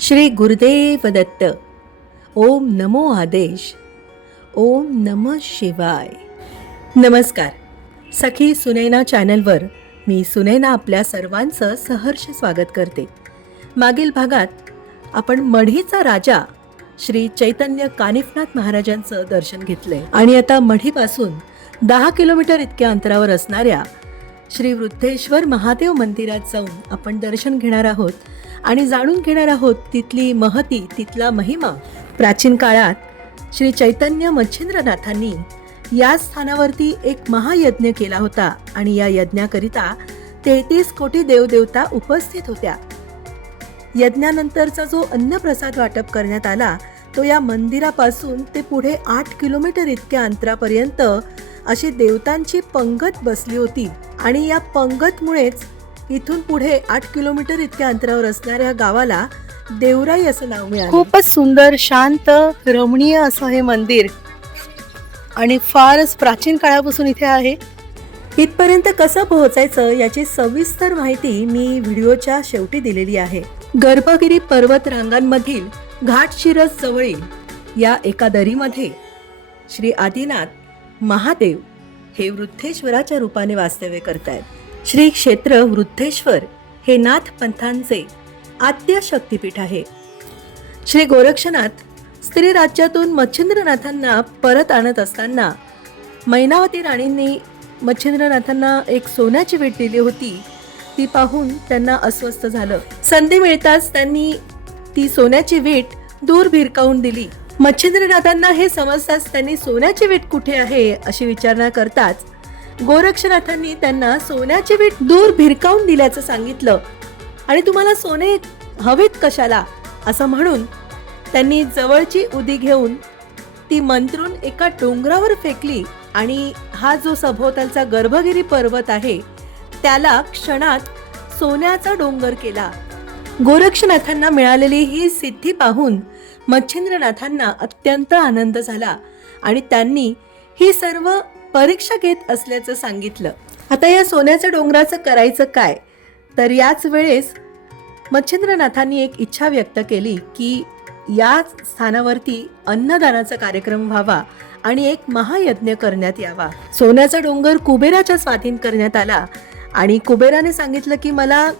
श्री गुरुदेव दत्त. ओम नमो आदेश. ओम नम शिवाय. नमस्कार. सखी सुनैना चॅनलवर मी सुनैना आपल्या सर्वांचं सहर्ष स्वागत करते. मागील भागात आपण मढीचा राजा श्री चैतन्य कानिफनाथ महाराजांचं दर्शन घेतलंय. आणि आता मढीपासून दहा किलोमीटर इतक्या अंतरावर असणाऱ्या श्री वृद्धेश्वर महादेव मंदिरात जाऊन आपण दर्शन घेणार आहोत. आणि जाणून घेणार आहोत तिथली महती तिथला महिमा. प्राचीन काळात श्री चैतन्य मच्छिंद्रनाथांनी या स्थानावरती एक महायज्ञ केला होता आणि या यज्ञाकरिता तेहतीस कोटी देवदेवता उपस्थित होत्या. यज्ञानंतरचा जो अन्नप्रसाद वाटप करण्यात आला तो या मंदिरापासून ते पुढे आठ किलोमीटर इतक्या अंतरापर्यंत अशी देवतांची पंगत बसली होती. आणि या पंगतमुळेच इथून पुढे आठ किलोमीटर इतक्या अंतरावर असणाऱ्या गावाला देवराई असं नाव मिळालं. खूपच सुंदर शांत रमणीय असं हे मंदिर. आणि फारच प्राचीन काळापासून इथे आहे. इथपर्यंत कसं पोहोचायचं याची सविस्तर माहिती मी व्हिडिओच्या शेवटी दिलेली आहे. गर्भगिरी पर्वत रांगांमधील घाटशिरस जवळील या एका दरीमध्ये श्री आदिनाथ महादेव हे वृद्धेश्वराच्या रूपाने वास्तव्य करतायत. श्री क्षेत्र वृद्धेश्वर हे नाथ पंथांचे आद्य शक्तिपीठ आहे. श्री गोरक्षनाथ स्त्री राज्यातून मच्छिंद्रनाथांना परत आणत असताना मैनावती राणींनी मच्छिंद्रनाथांना एक सोन्याची भेट दिली होती. ती पाहून त्यांना अस्वस्थ झालं. संधी मिळताच त्यांनी ती सोन्याची वीट दूर भिरकावून दिली. मच्छिंद्रनाथांना हे समजताच त्यांनी सोन्याची वीट कुठे आहे अशी विचारणा करताच गोरक्षनाथांनी त्यांना सोन्याची वीट दूर भिरकावून दिल्याचं सांगितलं. आणि तुम्हाला सोने हवेत कशाला? असं म्हणून त्यांनी जवळची उदी घेऊन ती मंत्रून एका डोंगरावर फेकली आणि हा जो सभोवतालचा गर्भगिरी पर्वत आहे त्याला क्षणात सोन्याचा डोंगर केला. गोरक्षनाथांना मिळालेली ही सिद्धी पाहून मच्छिंद्रनाथांना अत्यंत आनंद झाला आणि त्यांनी ही सर्व परीक्षा घेत असल्याचं सांगितलं. आता या सोन्याच्या डोंगराचं करायचं काय? तर याच वेळेस मच्छिंद्रनाथांनी एक इच्छा व्यक्त केली की या स्थानावरती अन्नदानाचा कार्यक्रम व्हावा आणि एक महायज्ञ करण्यात यावा. सोन्याचा डोंगर कुबेराच्या स्वाधीन करण्यात आला आणि कुबेराने सांगितलं की मला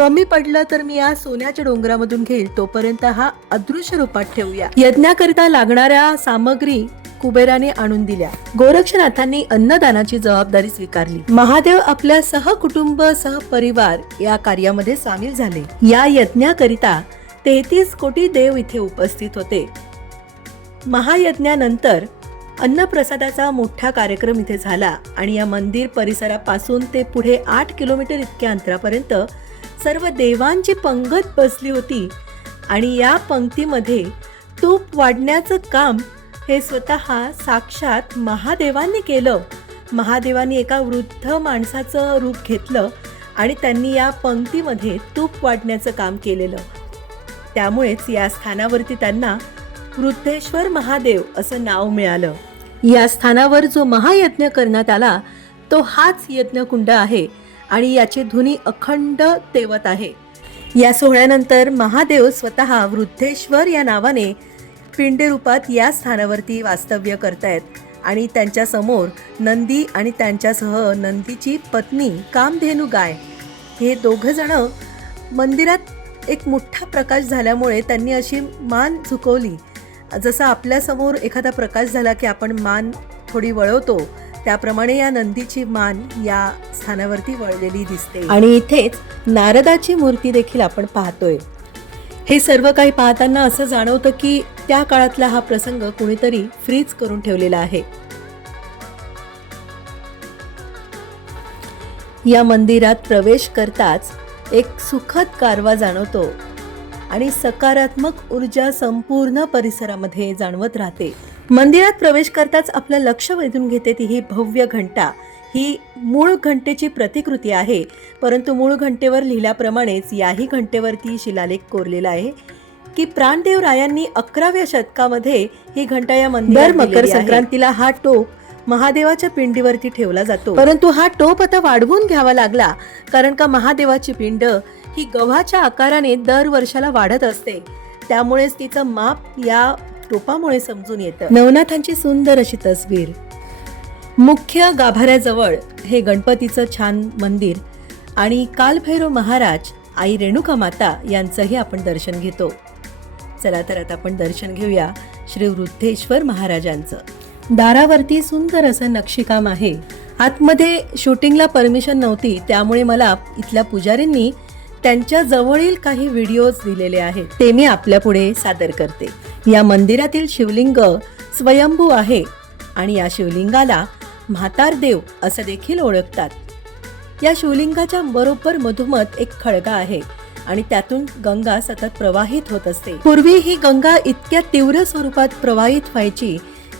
कमी पडलं तर मी या सोन्याच्या डोंगरामधून घेईल. तोपर्यंत हा अदृश्य रूपात ठेवूया. यज्ञाकरिता लागणाऱ्या सामग्री कुबेराने आणून दिल्या. गोरक्षनाथांनी अन्नदानाची जबाबदारी स्वीकारली. महादेव आपल्या सहकुटुंब सहपरिवार या कार्यामध्ये सामील झाले. या यज्ञाकरिता तेहतीस कोटी देव इथे उपस्थित होते. महायज्ञानंतर अन्नप्रसादाचा मोठा कार्यक्रम इथे झाला आणि या मंदिर परिसरापासून ते पुढे आठ किलोमीटर इतक्या अंतरापर्यंत सर्व देवांची पंगत बसली होती. आणि या पंक्तीमध्ये तूप वाढण्याचं काम हे स्वतः साक्षात महादेवांनी केलं. महादेवांनी एका वृद्ध माणसाचं रूप घेतलं आणि त्यांनी या पंक्तीमध्ये तूप वाढण्याचं काम केलेलं. त्यामुळेच या स्थानावरती त्यांना वृद्धेश्वर महादेव असं नाव मिळालं. या स्थानावर जो महायज्ञ करण्यात आला तो हाच यज्ञकुंड आहे. आणि याची धुनी अखंड तेवत आहे. या सोहळ्यानंतर महादेव स्वतः वृद्धेश्वर या नावाने पिंडे रूपात या स्थानावरती वास्तव्य करतायत आणि त्यांच्यासमोर नंदी आणि त्यांच्यासह नंदीची पत्नी कामधेनू गाय हे दोघं जण मंदिरात एक मोठा प्रकाश झाल्यामुळे त्यांनी अशी मान झुकवली. जसं आपल्यासमोर एखादा प्रकाश झाला की आपण मान थोडी वळवतो त्याप्रमाणे या नंदीची मान या स्थानावरती वळलेली दिसते. आणि इथेच नारदाची मूर्ती देखील आपण पाहतोय. हे सर्व काही पाहताना असं जाणवतं की त्या काळातला हा प्रसंग कुणीतरी फ्रीज करून ठेवलेला आहे. या मंदिरात प्रवेश करताच एक सुखद कारवा जाणवतो आणि सकारात्मक ऊर्जा संपूर्ण परिसरामध्ये जाणवत राहते. मंदिरात प्रवेश करताच आपलं लक्ष वेधून घेते ती ही भव्य घंटा. ही मूळ घंटेची प्रतिकृती आहे. परंतु मूळ घंटेवर लिहिल्याप्रमाणेच याही घंटेवरती शिलालेख कोरलेला आहे की प्राणदेव रायांनी अकराव्या शतकामध्ये ही घंटा या मंदिरात मकर संक्रांतीला हा टोप महादेवाच्या पिंडीवरती ठेवला जातो. परंतु हा टोप आता वाढवून घ्यावा लागला कारण का महादेवाची पिंड ही गव्हाच्या आकाराने दर वर्षाला वाढत असते. त्यामुळेच तिचं माप या टोपामुळे समजून येतं. नवनाथांची सुंदर अशी तस्वीर. मुख्य गाभाऱ्याजवळ हे गणपतीचं छान मंदिर आणि कालभैरव महाराज आई रेणुका माता यांचंही आपण दर्शन घेतो. चला तर आता आपण दर्शन घेऊया श्री वृद्धेश्वर महाराजांचं. दारावरती सुंदर असं नक्षीकाम आहे. आतमध्ये शूटिंगला परमिशन नव्हती त्यामुळे मला इथल्या पुजारींनी त्यांच्या जवळील काही व्हिडिओज दिलेले आहेत. ते मी आपल्यापुढे सादर करते. या मंदिरातील शिवलिंग स्वयंभू आहे आणि या शिवलिंगाला म्हातार देव असं देखील ओळखतात. या शिवलिंगाच्या बरोबर मधोमध एक खळगा आहे आणि त्यातून गंगा सतत प्रवाहित होत असते. पूर्वी ही गंगा इतक्या तीव्र स्वरूपात प्रवाहित व्हायची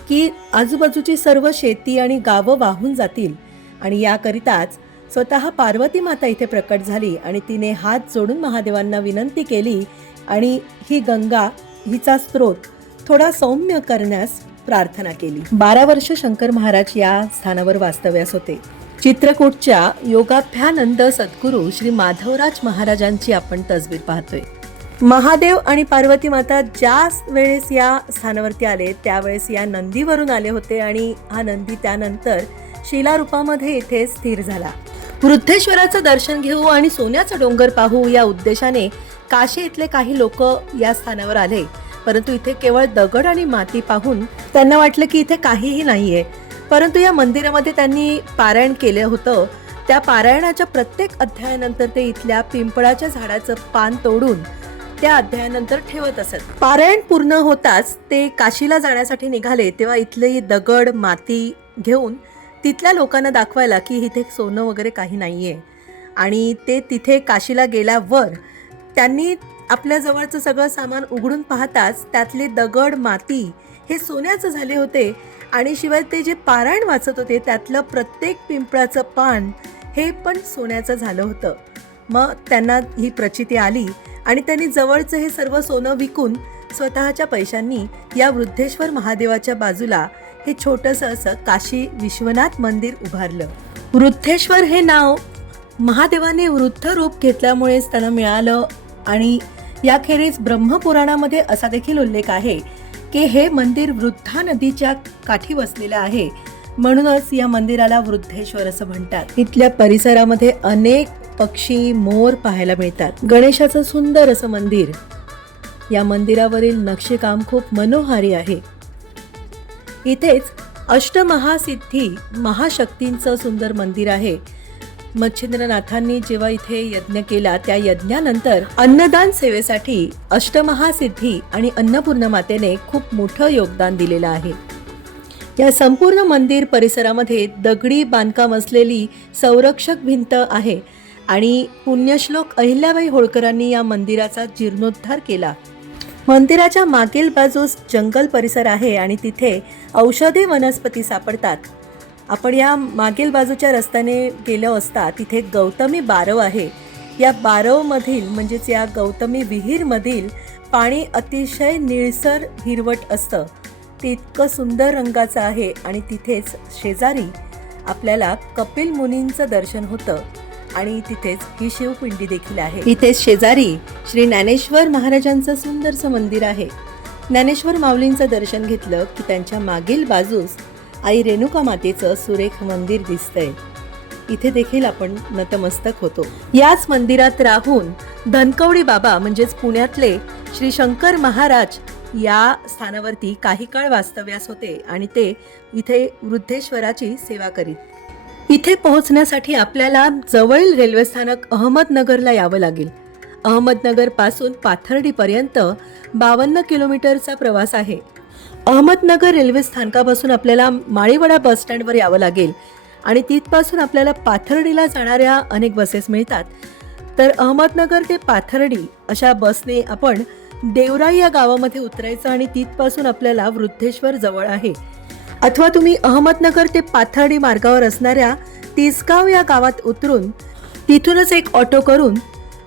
की आजूबाजूची सर्व शेती आणि गावं वाहून जातील आणि याकरिताच स्वतः पार्वती माता इथे प्रकट झाली आणि तिने हात जोडून महादेवांना विनंती केली आणि ही गंगा हिचा स्रोत थोडा सौम्य करण्यास प्रार्थना केली. बारा वर्ष शंकर महाराज या स्थानावर वास्तव्यास होते. चित्रकूटच्या योगाभ्यानंद सद्गुरू श्री माधवराज महाराजांची आपण तसबीर पाहतोय. महादेव आणि पार्वती माता ज्या वेळेस या स्थानावरती आले त्यावेळेस या नंदीवरून आले होते आणि हा नंदी त्यानंतर शिलारूपामध्ये इथे स्थिर झाला. वृद्धेश्वराचं दर्शन घेऊ आणि सोन्याचा डोंगर पाहू या उद्देशाने काशी इथले काही लोक या स्थानावर आले. परंतु इथे केवळ दगड आणि माती पाहून त्यांना वाटलं की इथे काहीही नाहीये. परंतु या मंदिरामध्ये त्यांनी पारायण केलं होतं. त्या पारायणाच्या प्रत्येक अध्यायानंतर ते इथल्या पिंपळाच्या झाडाचं पान तोडून त्या अध्यायानंतर ठेवत असत. पारायण पूर्ण होताच ते काशीला जाण्यासाठी निघाले तेव्हा इथले दगड माती घेऊन तिथल्या लोकांना दाखवायला की इथे सोनं वगैरे काही नाही आहे आणि ते तिथे काशीला गेल्यावर त्यांनी आपल्या जवळचं सगळं सामान उघडून पाहताच त्यातले दगड माती हे सोन्याचं झाले होते. आणि शिवाय ते जे पारायण वाचत होते त्यातलं प्रत्येक पिंपळाचं पान हे पण सोन्याचं झालं होतं. मग त्यांना ही प्रचिती आली आणि त्यांनी जवळचं हे सर्व सोनं विकून स्वतःच्या पैशांनी या वृद्धेश्वर महादेवाच्या बाजूला हे छोटंसं असं काशी विश्वनाथ मंदिर उभारलं. वृद्धेश्वर हे नाव. महादेवाने वृद्ध रूप घेतल्यामुळेच त्यांना मिळालं आणि याखेरीज ब्रह्मपुराणामध्ये असा देखील उल्लेख आहे की हे मंदिर वृद्धा नदीच्या काठी वसलेलं आहे. म्हणूनच या मंदिराला वृद्धेश्वर असं म्हणतात. इथल्या परिसरामध्ये अनेक पक्षी मोर पाहायला मिळतात. गणेशाचं सुंदर असं मंदिर. या मंदिरावरील नक्षीकाम खूप मनोहारी आहे. इथेच अष्टमहासिद्धी महाशक्तींचं सुंदर मंदिर आहे. मच्छिंद्रनाथांनी जेव्हा इथे यज्ञ केला त्या यज्ञानंतर अन्नदान सेवेसाठी अष्टमहासिद्धी आणि अन्नपूर्ण मातेने खूप मोठं योगदान दिलेलं आहे. या संपूर्ण मंदिर परिसरामध्ये दगडी बांधकाम असलेली संरक्षक भिंत आहे आणि पुण्यश्लोक अहिल्याबाई होळकरांनी या मंदिराचा जीर्णोद्धार केला. मंदिराच्या मागील बाजूस जंगल परिसर आहे आणि तिथे औषधी वनस्पती सापडतात. आपण या मागील बाजूच्या रस्त्याने गेलो असता तिथे गौतमी बारव आहे. या बारवमधील म्हणजेच या गौतमी विहीरमधील पाणी अतिशय निळसर हिरवट असतं. ते इतकं सुंदर रंगाचं आहे आणि तिथेच शेजारी आपल्याला कपिल मुनींचं दर्शन होतं. आणि तिथेच ही शिवपिंडी देखील आहे. इथेच शेजारी श्री ज्ञानेश्वर महाराजांचं सुंदरसं मंदिर आहे. ज्ञानेश्वर माऊलींचं दर्शन घेतलं की त्यांच्या मागील बाजूस आई रेणुका मातेचं सुरेख मंदिर दिसतंय. इथे देखील आपण नतमस्तक होतो. याच मंदिरात राहून धनकवडी बाबा म्हणजेच पुण्यातले श्री शंकर महाराज या स्थानावरती काही काळ वास्तव्यास होते आणि ते इथे वृद्धेश्वराची सेवा करीत. इथे पोहोचण्यासाठी आपल्याला जवळील रेल्वे स्थानक अहमदनगरला यावं लागेल. अहमदनगरपासून पाथर्डीपर्यंत बावन्न किलोमीटरचा प्रवास आहे. अहमदनगर रेल्वे स्थानकापासून आपल्याला माळीवाडा बस स्टँडवर यावं लागेल आणि तिथपासून आपल्याला पाथर्डीला जाणाऱ्या अनेक बसेस मिळतात. तर अहमदनगर ते पाथर्डी अशा बसने आपण देवराई या गावामध्ये उतरायचं आणि तिथपासून आपल्याला वृद्धेश्वर जवळ आहे. अथवा तुम्ही अहमदनगर ते पाथर्डी मार्गावर असणाऱ्या तिसगाव या गावात उतरून तिथूनच एक ऑटो करून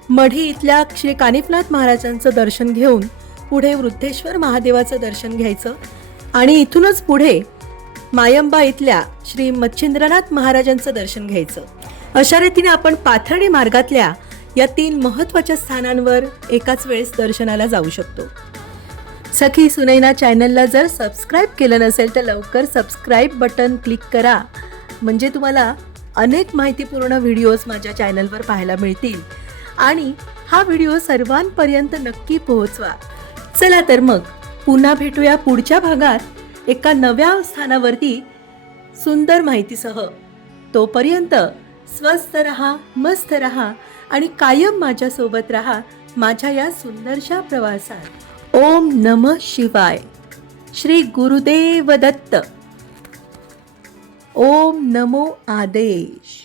मढी इथल्या श्री कानिफनाथ महाराजांचं दर्शन घेऊन पुढे वृद्धेश्वर महादेवाचं दर्शन घ्यायचं आणि इथूनच पुढे मायंबा इथल्या श्री मच्छिंद्रनाथ महाराजांचं दर्शन घ्यायचं. अशा रीतीने आपण पाथर्डी मार्गातल्या या तीन महत्त्वाच्या स्थानांवर एकाच वेळेस दर्शनाला जाऊ शकतो. सखी सुनैना चॅनलला जर सबस्क्राईब केलं नसेल तर लवकर सबस्क्राईब बटन क्लिक करा. म्हणजे तुम्हाला अनेक माहितीपूर्ण व्हिडिओज माझ्या चॅनलवर पाहायला मिळतील. आणि हा व्हिडिओ सर्वांपर्यंत नक्की पोहोचवा. चला तर मग पुन्हा भेटूया पुढच्या भागात एका नव्या स्थानावरती सुंदर माहितीसह. तोपर्यंत स्वस्थ रहा मस्त रहा आणि कायम माझ्यासोबत रहा माझ्या या सुंदरशा प्रवासात. ओम नम शिवाय. श्री गुरुदेव दत्त ओम नमो आदेश.